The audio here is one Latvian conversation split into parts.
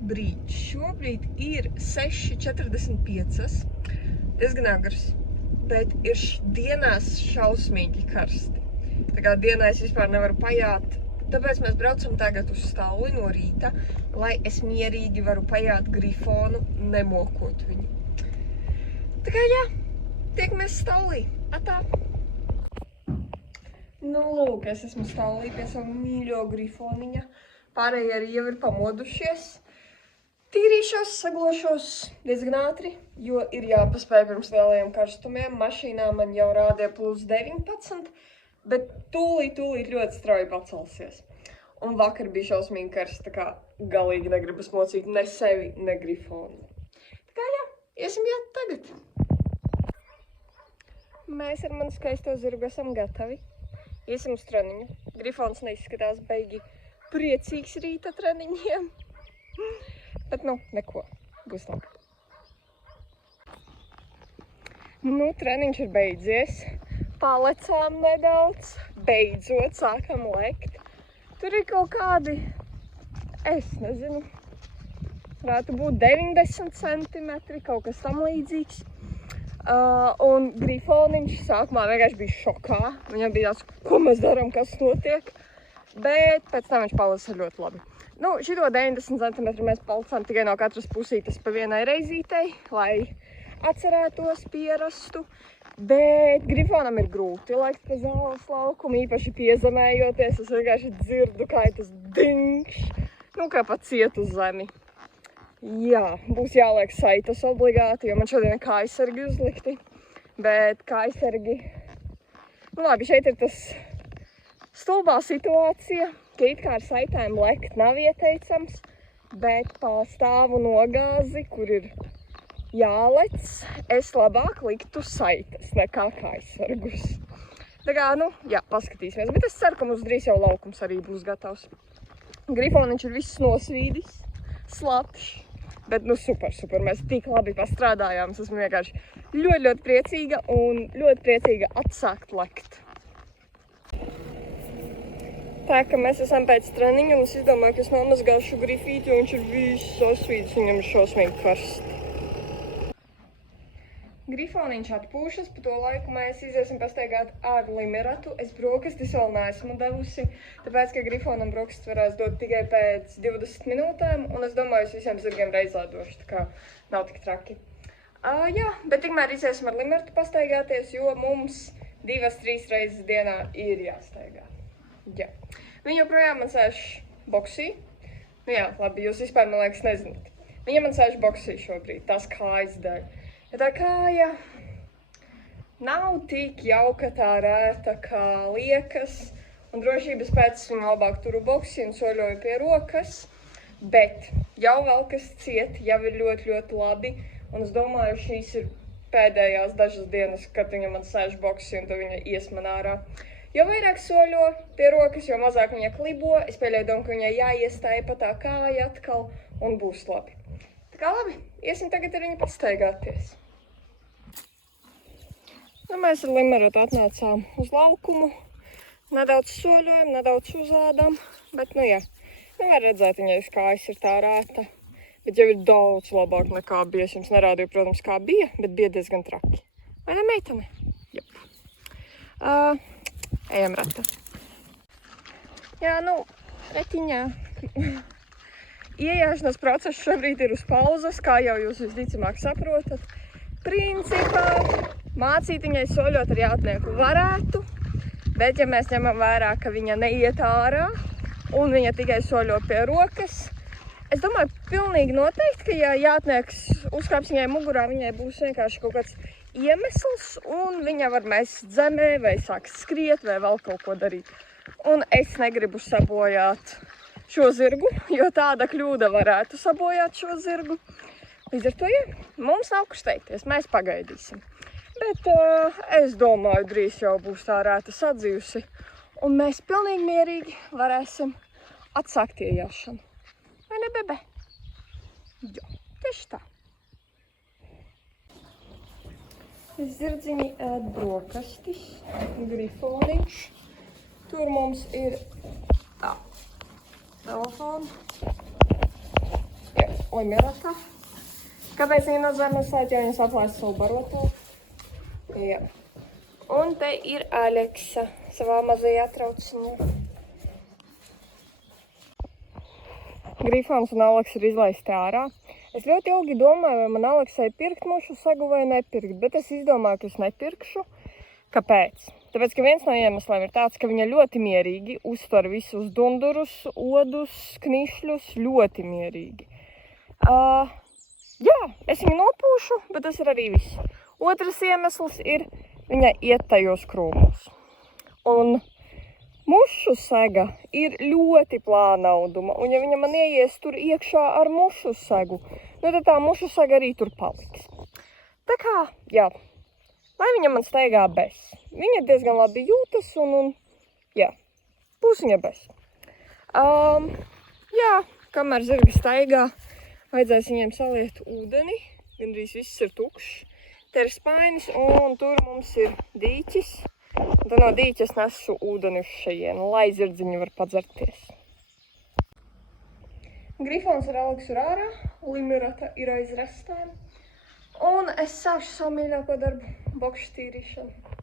Šobrīd ir 6:45, diezgan agrs, bet ir dienās šausmīgi karsti. Tā kā dienā es vispār nevaru pajāt, tāpēc mēs braucam tagad uz Stalli no rīta, lai es mierīgi varu pajāt Grifonu, nemokot viņu. Tā kā jā, tiekamies Stallī. Atā! Nu lūk, es esmu Stallī pie savu mīļo Grifoniņa. Pārējie arī jau ir pamodušies. Tīrīšos, saglošos diezgan ātri, jo ir jāpaspēj pirms lielajiem karstumiem. Mašīnā man jau rādīja +19, bet tūlīt ļoti strauji pacelsies. Un vakar bija šausmīgi karsts, tā kā galīgi negribas mocīt ne sevi, ne Grifonu. Tā kā jā, iesim jā tagad. Mēs ar manu skaisto zirgu esam gatavi. Iesim uz treniņu. Grifons neizskatās beigi priecīgs rīta treniņiem. Bet nu, neko. Būs labi. Nu, treniņš ir beidzies. Palecām nedaudz. Beidzot sākam lekt. Tur ir kaut kādi, es nezinu, varētu būt 90 centimetri, kaut kas tam līdzīgs. Un Grifoniņš sākumā vienkārši bija šokā. Viņam bija tāds, ko mēs darām, kas notiek. Bet pēc tam viņš palasa ļoti labi. Nu, šito 90 cm mēs palicām tikai no katras pusītes pa vienai reizītei, lai atcerētos, pierastu. Bet Grifonam ir grūti lekt pa zāles laukumu, īpaši piezemējoties. Es vienkārši dzirdu, kā ir tas dingš, nu kā pa ciet uz zemi. Jā, būs jāliek saitas obligāti, jo man šodien ir kājsargi uzlikti. Bet kājsargi, nu labi, šeit ir tas stulbā situācija, ka it kā ar saitēm lekt nav ieteicams, bet pa stāvu nogāzi, kur ir jālec, es labāk liktu saites nekā kājsargus. Tā kā, nu, jā, paskatīsimies, bet es ceru, ka mums drīz jau laukums arī būs gatavs. Grifoniņš ir viss nosvīdis, slapš, bet nu super, mēs tik labi pastrādājām, es esmu vienkārši ļoti priecīga un ļoti priecīga atsākt lekt. Tā, ka mēs esam pēc treniņa, un es izdomāju, ka es nomazgāšu Grifīti, jo viņš ir viss sasvīdis, viņam ir šausmīgi karsti. Grifoniņš atpūšas, pa to laiku mēs iziesim pastaigāt ar Limeratu. Es brokastis vēl neesmu devusi, tāpēc, ka Grifonam brokastis varēs dot tikai pēc 20 minūtēm, un es domāju, es visiem zirgiem reizē došu, tā kā nav tik traki. Jā, bet tikmēr iziesim ar Limeratu pastaigāties, jo mums 2-3 reizes dienā ir jāstaigā. Jā. Viņa joprojām man sēž boksī. Nu jā, labi, jūs vispār, man liekas, nezināt. Viņa man sēž boksī šobrīd, tās kājas dēļ. Ja tā kāja nav tik jauka tā rēta, kā liekas, un drošības pēc viņa labāk turu boksī un soļoju pie rokas, bet jau vēl kas ciet, jau ir ļoti labi, un es domāju, šīs ir pēdējās dažas dienas, kad viņa man sēž boksī un tad viņa ies man ārā. Jo vairāk soļo pie rokas, jo mazāk viņa klibo, es pieļauju domu, ka viņai jāiestāja pa tā kāja atkal un būs labi. Tā kā labi, iesim tagad ar viņu pastaigāties. Nu, mēs ar Limeratu atnācām uz laukumu, nedaudz soļojam, nedaudz uzādām, bet nu jā, nevar redzēt, viņai uz kājas ir tā rēta, bet jau ir daudz labāk nekā bija. Es jums nerādīju, protams, kā bija, bet bija diezgan traki. Vai ne, meitene? Jep. Ejam rata. Jā, nu, retiņā. Iejāšanas process šobrīd ir uz pauzes, kā jau jūs visticamāk saprotat. Principā mācīt viņai soļot ar jātnieku varētu, bet ja mēs ņemam vērā, ka viņa neiet ārā un viņa tikai soļo pie rokas, es domāju, pilnīgi noteikti, ka ja jātnieks uzkāps viņai mugurā, viņai būs vienkārši kaut kāds iemesls, un viņa var mest zemē, vai sāks skriet, vai vēl kaut ko darīt. Un es negribu sabojāt šo zirgu, jo tāda kļūda varētu sabojāt šo zirgu. Līdz ar to, ja, mums nav kur steigties, mēs pagaidīsim. Bet es domāju, drīz jau būs tā rēta sadzījusi, un mēs pilnīgi mierīgi varēsim atsākt iejāšanu. Vai ne, bebe? Jā, tieši tā. Zirdziņi ēd brokastis, Grifoniņš. Tur mums ir tā, telefona. Jā. Limerata. Kāpēc viņa no zemes lēt, jo viņas aplēst savu baroto? Jā. Un te ir Aleksa savā mazajā trauciņā. Grifons un Aleks ir izlaisti ārā. Es ļoti ilgi domāju, vai man Aleksai pirkt mušu segu vai nepirkt, bet es izdomāju, ka es nepirkšu. Kāpēc? Tāpēc, ka viens no iemesliem ir tāds, ka viņa ļoti mierīgi uztver visus dundurus, odus, knišļus, ļoti mierīgi. Jā, es viņu nopūšu, bet tas ir arī viss. Otrs iemesls ir, viņa iet tajos krūmos. Un mušu sega ir ļoti plāna auduma, un ja viņa man ieies tur iekšā ar mušu segu, nu tad tā mušu sega arī tur paliks. Tā kā, jā, lai viņa man staigā bez. Viņa diezgan labi jūtas un jā, būs viņa bez. Jā, kamēr zirgi staigā, vajadzēs viņiem saliet ūdeni, gandrīz viss ir tukšs. Te ir spainis un tur mums ir dīķis. Tad no dīķes nesu ūdeni uz šejienu, lai zirdziņi var padzerties. Grifons ar Aleksu ir ārā, Limerata ir aiz restēm. Un es sākšu savu mīļāko darbu, bokšu tīrīšanu.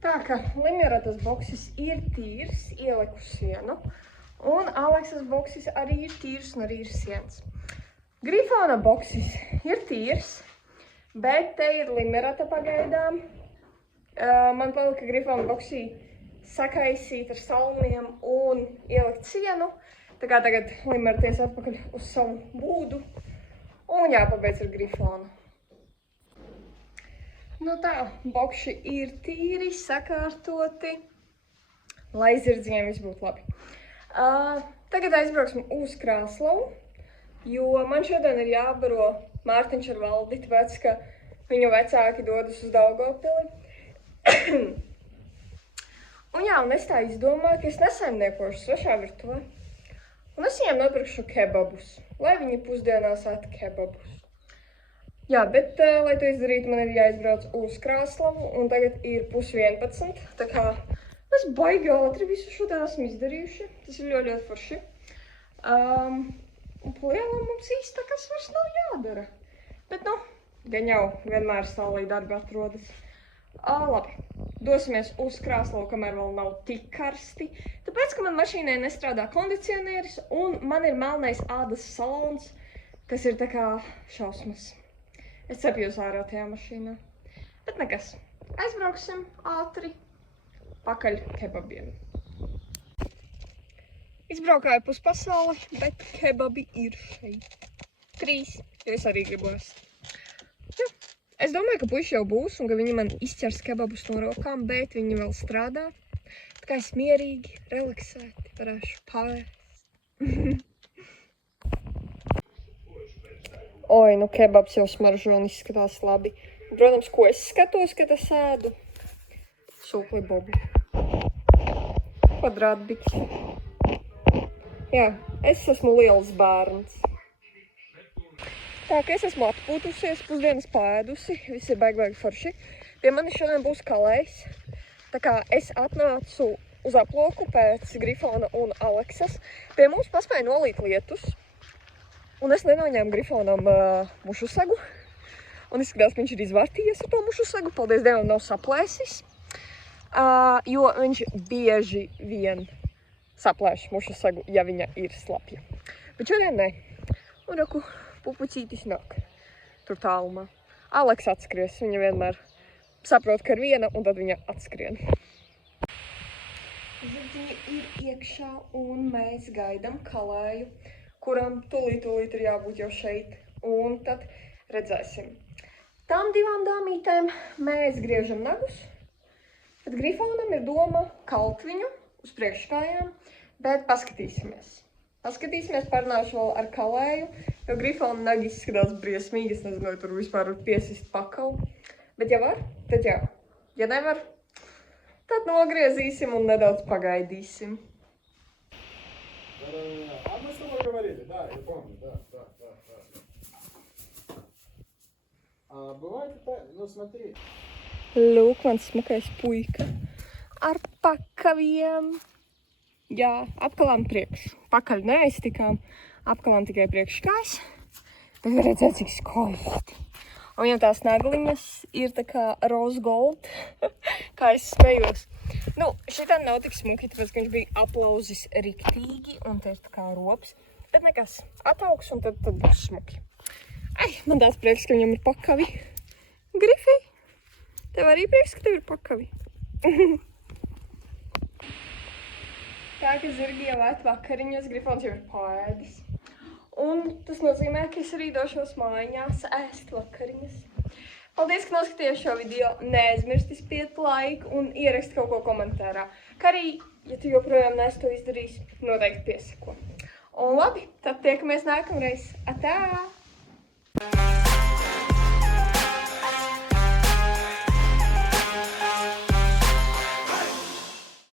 Tā ka Limeratas boksis ir tīrs, ieliku sienu. Un Aleksas boksis arī ir tīrs un arī ir siens. Grifona boksis ir tīrs, bet te ir Limerata pagaidām. Man palika Grifona boksī sakaisīt ar salmiem un ielikt sienu. Tā kā tagad Limerata ies atpakaļ uz savu būdu un jāpabeidz ar Grifonu. Nu tā, bokši ir tīri, sakārtoti, lai zirdziņiem viss būtu labi. Tagad aizbrauksim uz Krāslavu. Jo man šodien ir jābaro Mārtiņš ar Valdi, tāpēc, ka viņu vecāki dodas uz Daugavpili. Un jā, un es tā izdomāju, ka es nesaimniekošu svešā virtuvē. Un es viņiem nopirkšu kebabus, lai viņi pusdienās ēd kebabus. Jā, bet, lai to izdarītu, man ir jāizbrauc uz Krāslavu, un tagad ir 10:30. Tā kā mēs baigi ātri visu šodien esam izdarījuši. Tas ir ļoti, ļoti forši. Un plielam mums īsti kas vairs nav jādara. Bet, nu, gan jau vienmēr saulī darbi atrodas. Labi, dosimies uz Krāslavu, kamēr vēl nav tik karsti. Tāpēc, ka man mašīnai nestrādā kondicionieris un man ir melnais ādas salons, kas ir tā kā šausmas. Es cepjos ārā tajā mašīnā. Bet nekas, aizbrauksim ātri pakaļ kebabiem. Izbraukāju pus pasauli, bet kebabi ir šeit. 3, jo es arī gribu ēst. Ja, es domāju, ka puiši jau būs un ka viņi man izķers kebabus no rokām, bet viņi vēl strādā. Tā kā es mierīgi, relaksēti varēšu paēst. Oi, nu kebabs jau smaržo un izskatās labi. Protams, ko es skatos, kad es ēdu? Sūkli bobu. Kvadrātbikši. Jā, es esmu liels bērns. Tā, ka es esmu atpūtusies, pusdienas paēdusi, viss ir baigi forši. Pie manis šodien būs kalējs. Tā kā es atnācu uz aploku pēc Grifona un Aleksas. Pie mums paspēja nolīt lietus. Un es nenoņēmu Grifonam mušu segu. Un izskatās, ka viņš ir izvārtījies ar to mušu segu. Paldies Dievam, nav saplēsis. Jo viņš bieži vien saplēš mušu segu, ja viņa ir slapja. Bet šodien ne. Un reku, pupucītis nāk tur tālumā. Aleks atskries, viņa vienmēr saprot, ka ir viena, un tad viņa atskrien. Zirdziņi ir iekšā, un mēs gaidam kalēju, kuram tūlīt ir jābūt jau šeit. Un tad redzēsim. Tām divām dāmītēm mēs griežam nagus, bet Grifonam ir doma kalt viņu uz priekškājām, bet paskatīsimies. Parunāšu vēl ar kalēju, jo Grifona nagi izskatās briesmīgi, es nezinu, vai tur vispār var piesist pakalu. Bet ja var, tad jā. Ja nevar, tad nogriezīsim un nedaudz pagaidīsim. Lūk, mans smakais puika ar pakaviem. Jā, apkalām priekšu. Pakaļ neaiztikām. apkamam tikai priekškājas, bet var redzēt, cik skaisti. Un viņam tās nagliņas ir tā kā rose gold, kā es smējos. Nu, šitā nav tik smuki, tāpēc, ka viņš bija aplauzis riktīgi, un te ir tā kā rops. Bet nekas, ataugs, un tad būs smuki. Ai, man tāds prieks, ka viņam ir pakavi. Grifi, tev arī prieks, ka tev ir pakavi. Tā, ka zirgi jau ēt vakariņas, Grifons jau ir paēdis. Un tas nozīmē, ka es arī došos mājās ēst vakariņas. Paldies, ka noskatījās šo video. Neaizmirsti spiest laiku un ierakst kaut ko komentārā. Kā arī, ja tu joprojām neesi to izdarījis, noteikti piesako. Un labi, tad tiekamies nākamreiz. Atā!